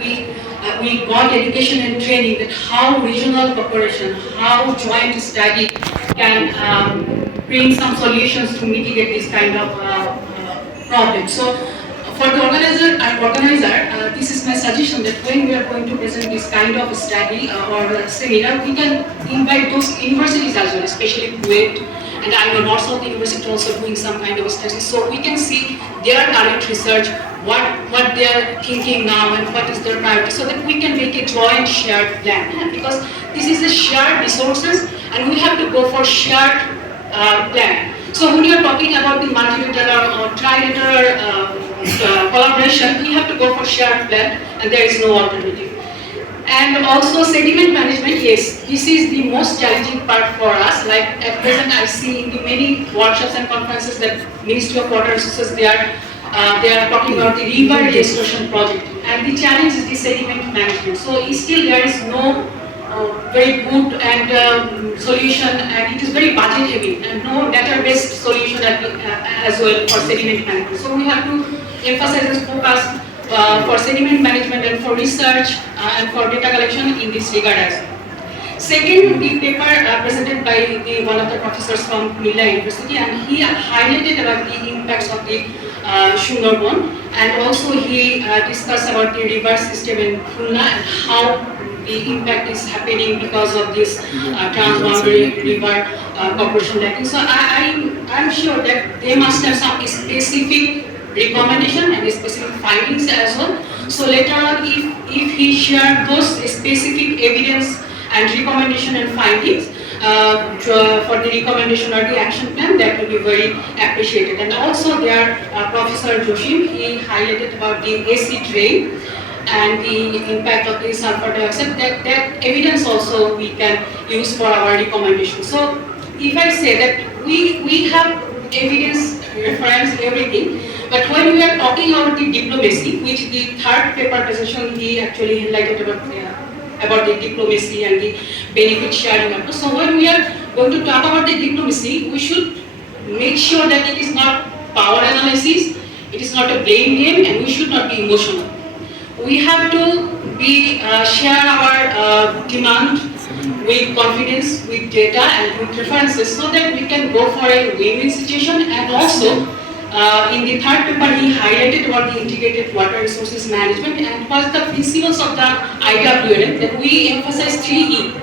we got education and training that how regional cooperation, how joint study can bring some solutions to mitigate this kind of problem. So for the organizer, this is my suggestion that when we are going to present this kind of study or seminar, we can invite those universities as well, especially Kuwait, and I know North South University also doing some kind of study, so we can see their current research, what they are thinking now and what is their priority, so that we can make a joint shared plan. Because this is a shared resources and we have to go for shared plan. So when you are talking about the multilateral or trilateral collaboration, we have to go for shared plan and there is no alternative. And also sediment management, yes, this is the most challenging part for us. Like at present I see in the many workshops and conferences that Ministry of Water Resources, they are talking about the river restoration project. And the challenge is the sediment management. So still there is no very good and solution, and it is very budget heavy and no data-based solution as well for sediment management. So we have to emphasize and focus for sediment management and for research and for data collection in this regard as well. Second, the paper presented by one of the professors from Milla University, and he highlighted about the impacts of the Sundarban, and also he discussed about the river system in Khulna and how the impact is happening because of this transboundary river corporation lacking. So I'm sure that they must have some specific recommendation and specific findings as well. So later on, if he shared those specific evidence and recommendation and findings for the recommendation or the action plan, that will be very appreciated. And also there, Professor Joshim, he highlighted about the AC drain and the impact of the sulfur dioxide. That evidence also we can use for our recommendation. So if I say that we have evidence, reference, everything, but when we are talking about the diplomacy, which the third paper presentation he actually highlighted about the diplomacy and the benefit sharing approach. So when we are going to talk about the diplomacy, we should make sure that it is not power analysis, it is not a blame game, and we should not be emotional. We have to share our demand with confidence, with data and with references, so that we can go for a win-win situation. And also in the third paper he highlighted about the integrated water resources management and was the principles of the IWNF, that we emphasize 3E: